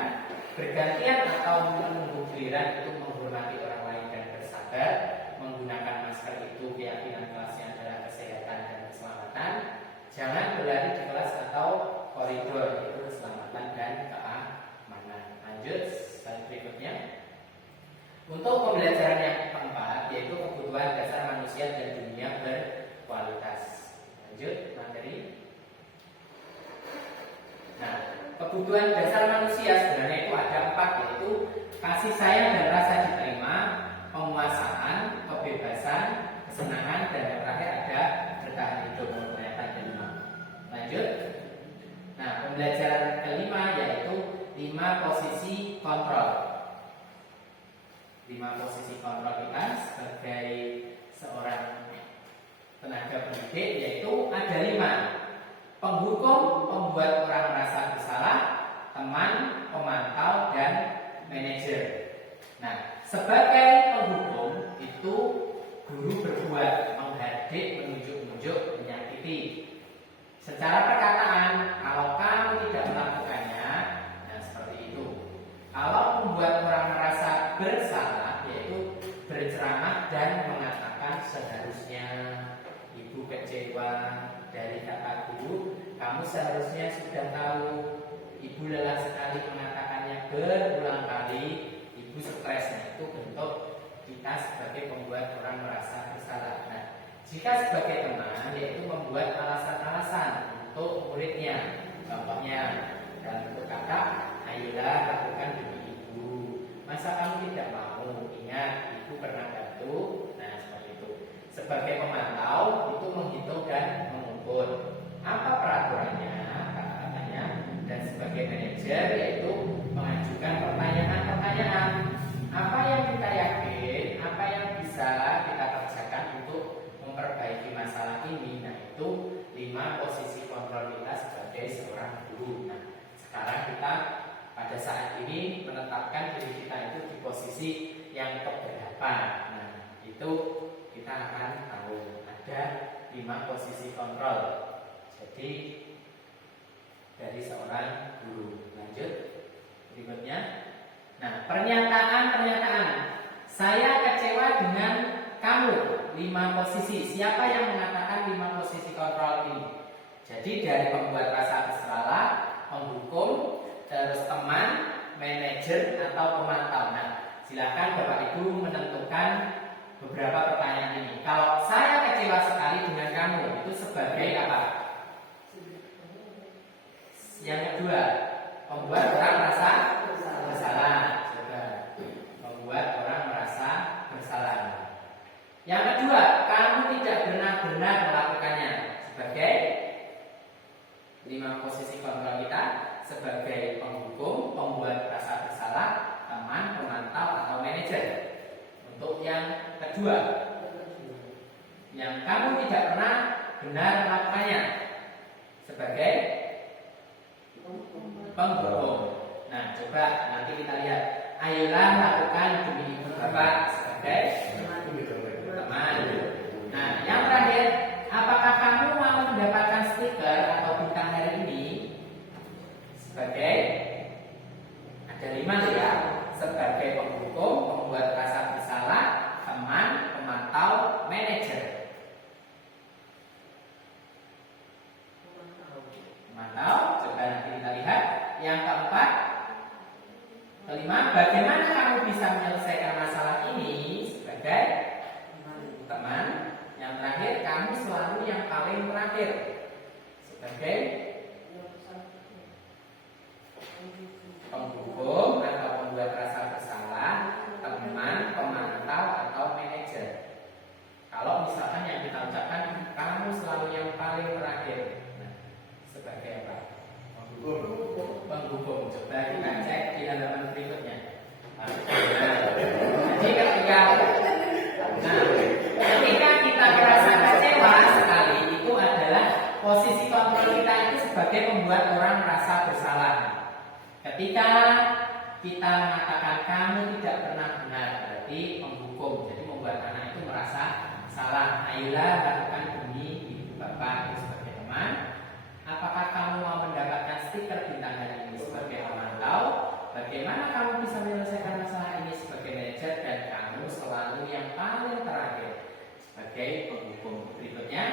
Bergantian atau menunggu giliran itu menghormati orang lain dan bersabar. Menggunakan masker itu keyakinan kelasnya adalah kesehatan dan keselamatan. Jangan berlari di kelas atau koridor, itu keselamatan dan keamanan. Lanjut, slide berikutnya. Untuk pembelajaran yang keempat, yaitu kebutuhan dasar manusia dan dunia berkualitas. Lanjut materi. Nah, kebutuhan dasar manusia sebenarnya itu ada 4, yaitu kasih sayang dan rasa diterima, penguasaan, kebebasan, kesenangan, dan yang terakhir ada bertahan hidup. Ternyata ada 5. Lanjut. Nah, pembelajaran kelima yaitu 5 posisi kontrol. 5 posisi kontrol kita sebagai seorang tenaga pendidik, yaitu ada 5. Penghukum, pembuat orang merasa bersalah, teman, pemantau, dan manajer. Nah, sebagai penghukum itu guru berbuat, menghardik, menunjuk-nunjuk, menyakiti. Secara perkataan, kalau kamu tidak melakukannya, nah seperti itu. Kalau membuat orang merasa bersalah, yaitu berceramah dan mengatakan seharusnya. Ibu kecewa dari kata guru, kamu seharusnya sudah tahu. Ibu lelah sekali mengatakannya berulang kali. Ibu stres. Nah, itu bentuk kita sebagai pembuat orang merasa bersalah. Nah, jika sebagai teman, yaitu membuat alasan-alasan untuk muridnya. Contohnya dalam bentuk kata, ayolah lakukan demi ibu. Masa kamu tidak mau? Ingat, ibu pernah bantu. Nah, seperti itu. Sebagai pemantau, itu menghitung dan mengukur. Apa peraturannya, kata-katanya. Dan sebagai manajer, yaitu mengajukan pertanyaan-pertanyaan. Apa yang kita yakin, apa yang bisa kita kerjakan untuk memperbaiki masalah ini. Nah, itu 5 posisi kontrol kita sebagai seorang guru. Nah, sekarang kita pada saat ini menetapkan diri kita itu di posisi yang keberapa. Nah, itu kita akan tahu ada 5 posisi kontrol. Jadi dari seorang guru. Lanjut berikutnya. Nah, pernyataan. Saya kecewa dengan kamu. 5 posisi. Siapa yang mengatakan 5 posisi kontrol ini? Jadi dari pembuat rasa bersalah, penghukum, terus teman, manajer, atau pemantau. Nah, silakan Bapak Ibu menentukan beberapa pertanyaan ini. Kalau saya kecewa sekali dengan kamu, itu sebagai apa? Yang kedua, membuat orang merasa bersalah. Coba, membuat orang merasa bersalah. Yang kedua, kamu tidak benar-benar melakukannya. Sebagai 5 posisi kontrol kita, sebagai penghukum, pembuat rasa bersalah, teman, pemantau, atau manajer. Untuk yang kedua, yang kamu tidak pernah benar melakukannya, sebagai penghukum. Nah, coba nanti kita lihat. Ayolah lakukan demi ibu bapak sebagai teman. Nah, yang terakhir, apakah kamu mau mendapatkan stiker atau bintang hari ini? Sebagai ada 5 ya. Sebagai penghukum, pembuat rasa bersalah, teman, pemantau, manajer. Pemantau, coba nanti kita lihat. Yang keempat, kelima, bagaimana kamu bisa menyelesaikan masalah ini? Sebagai teman. Yang terakhir, kamu selalu yang paling terakhir. Sebagai penghukum atau pembuat rasa bersalah, teman, pemantau, atau manajer. Kalau misalkan yang kita ucapkan, kamu selalu yang paling terakhir. Nah, sebagai apa? Penghukum. Coba kita cek di halaman berikutnya. Ketika kita merasa kecewa sekali, itu adalah posisi kontrol kita itu sebagai membuat orang merasa bersalah. Ketika kita mengatakan kamu tidak pernah benar, berarti menghukum. Jadi membuat anak itu merasa salah. Ayolah lakukan demi ibu bapak itu sebagai teman. Apakah kamu mau mendapatkan stiker bintang hari ini sebagai pemantau? Bagaimana kamu bisa menyelesaikan masalah ini sebagai manajer? Dan kamu selalu yang paling terakhir sebagai penghukum. Berikutnya,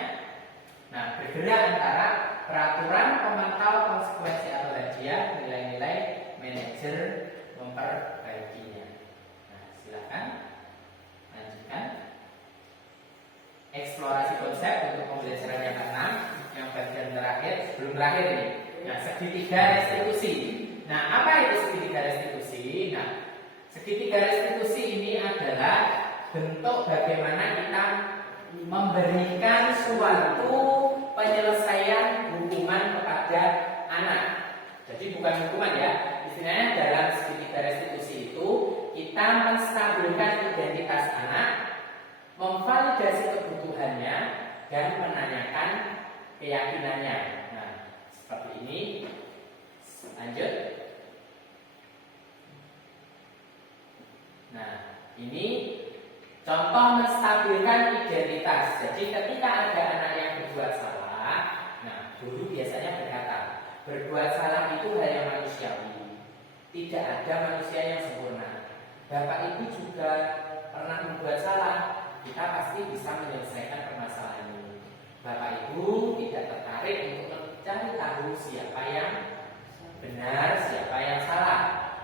nah, bergerak antara peraturan, pemantau, konsekuensi atau hadiah, nilai-nilai, manajer, memperbaikinya. Nah, silakan lanjutkan. Eksplorasi konsep untuk pembelajaran yang ke-6, yang bagian terakhir, sebelum terakhir ini. Nah, segitiga restitusi. Nah, apa itu segitiga restitusi? Nah, segitiga restitusi ini adalah bentuk bagaimana kita memberikan suatu penyelesaian hukuman kepada anak. Jadi bukan hukuman ya. Istilahnya dalam segitiga restitusi itu kita menstabilkan identitas anak, memvalidasi kebutuhannya, dan menanyakan keyakinannya. Nah, seperti ini. Lanjut. Nah, ini contoh menstabilkan identitas. Jadi ketika ada anak yang berbuat salah, nah, guru biasanya berkata, berbuat salah itu hal yang manusiawi. Tidak ada manusia yang sempurna. Bapak Ibu juga pernah membuat salah. Kita pasti bisa menyelesaikan permasalahan ini. Bapak Ibu tidak tertarik untuk mencari tahu siapa yang benar, siapa yang salah.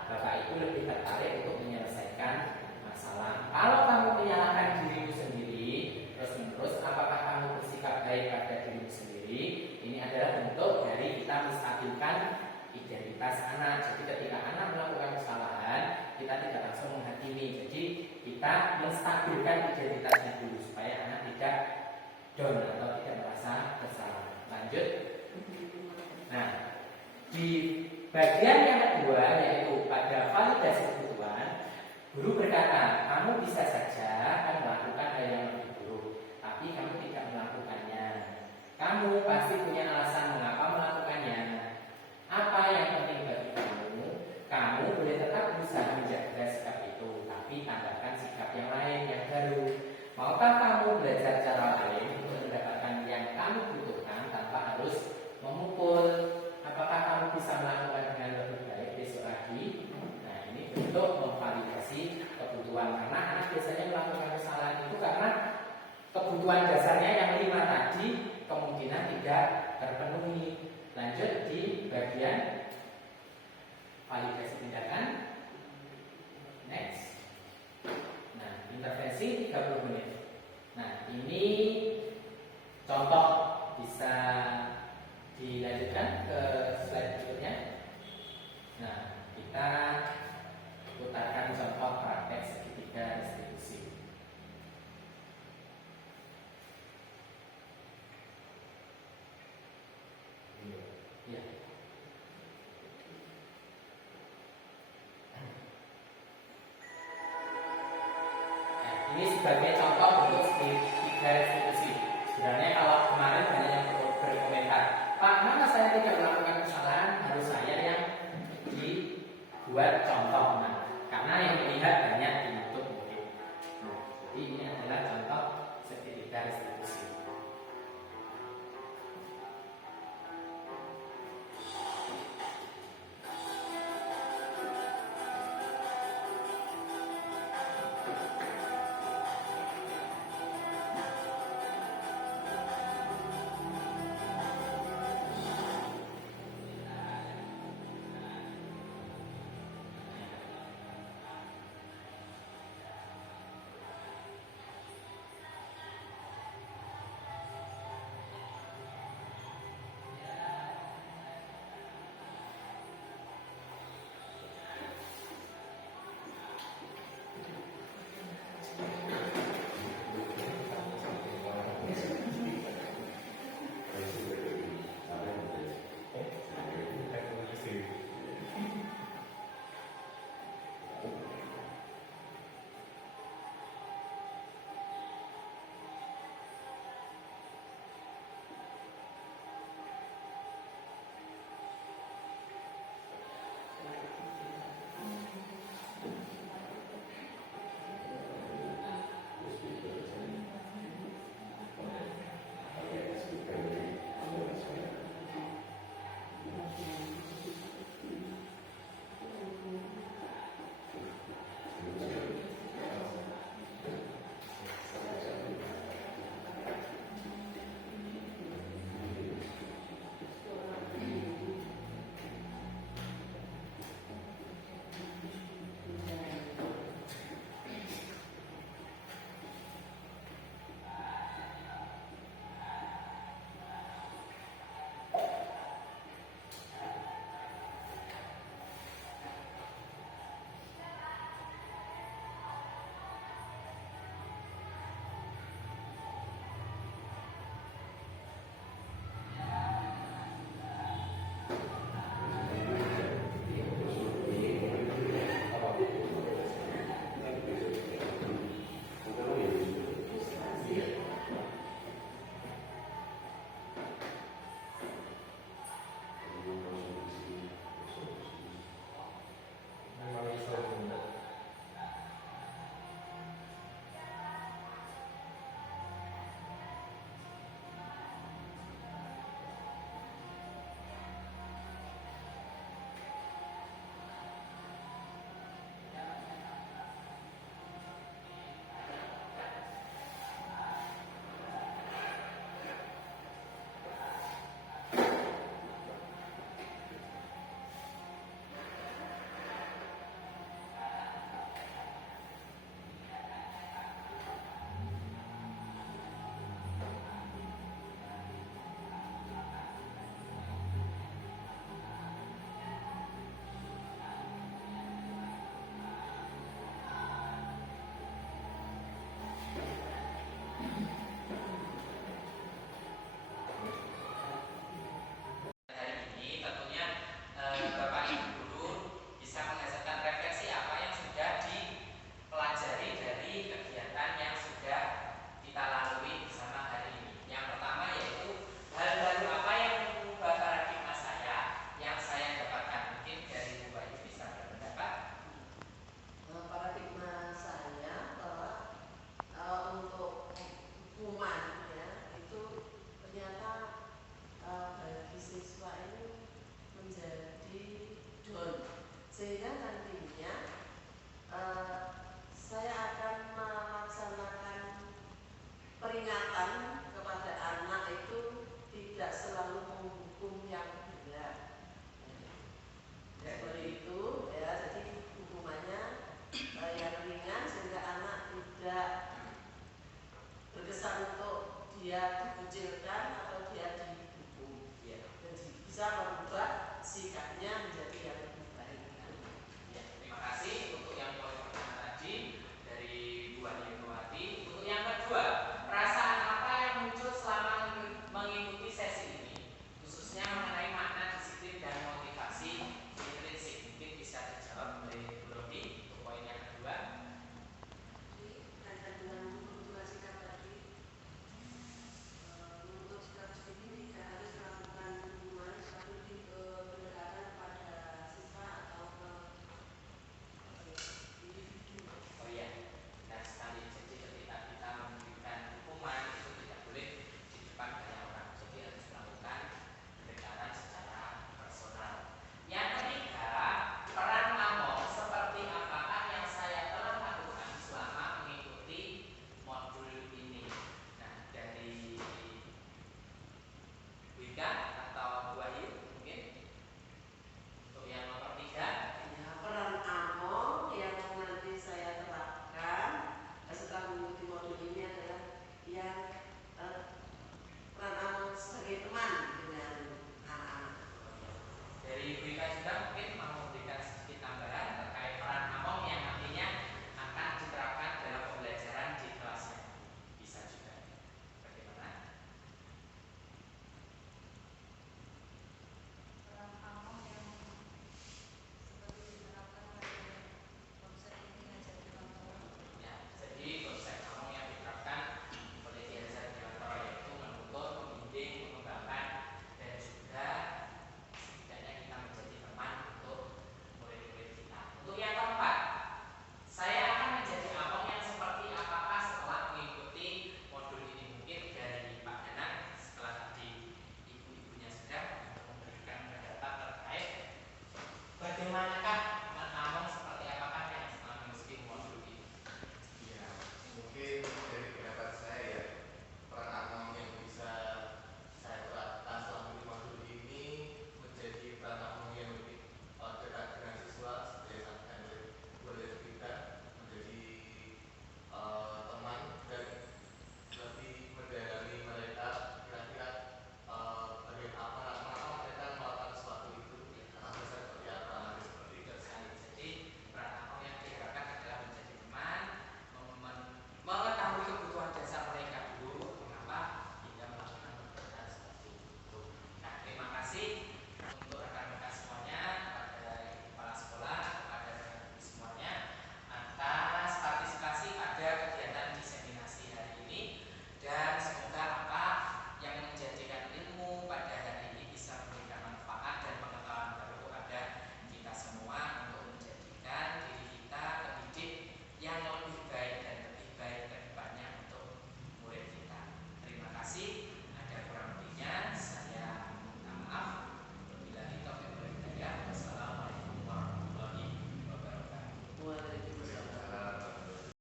Bapak Ibu lebih tertarik untuk menyelesaikan masalah. Kalau kamu menyalahkan dirimu sendiri terus-menerus, apakah kamu bersikap baik pada dirimu sendiri? Ini adalah bentuk dari kita menstabilkan identitas anak. Jadi ketika anak melakukan kesalahan, kita tidak langsung menghakimi. Jadi kita menstabilkan identitasnya dulu supaya anak tidak down atau tidak merasa bersalah. Lanjut. Nah, di bagian yang kedua, yaitu pada validasi kebutuhan, guru berkata, kamu bisa saja akan melakukan hal yang lebih buruk, tapi kamu tidak melakukannya. Kamu pasti punya alasan mengapa melakukannya. Apa yang penting bagi kamu? Kamu boleh tetap berusaha menjaga sikap itu, tapi tambahkan sikap yang lain yang baru. Maukah kamu belajar cara lain untuk mendapatkan yang kamu butuhkan tanpa harus memukul? Apakah kamu bisa melakukan dengan lebih baik besok lagi? Nah, ini bentuk memvalidasi kebutuhan. Karena anak biasanya melakukan kesalahan itu karena kebutuhan dasarnya yang 5 tadi kemungkinan tidak terpenuhi. Lanjut di bagian validasi tindakan. Next. Nah, intervensi 30 menit. Ini sebagai contoh untuk tiga restitusi. Sebenarnya kalau kemarin banyak yang berkomentar, Pak, mana saya tidak melakukan kesalahan, harus saya yang dibuat contoh. Nah, karena yang melihat banyak di YouTube mungkin. Jadi ini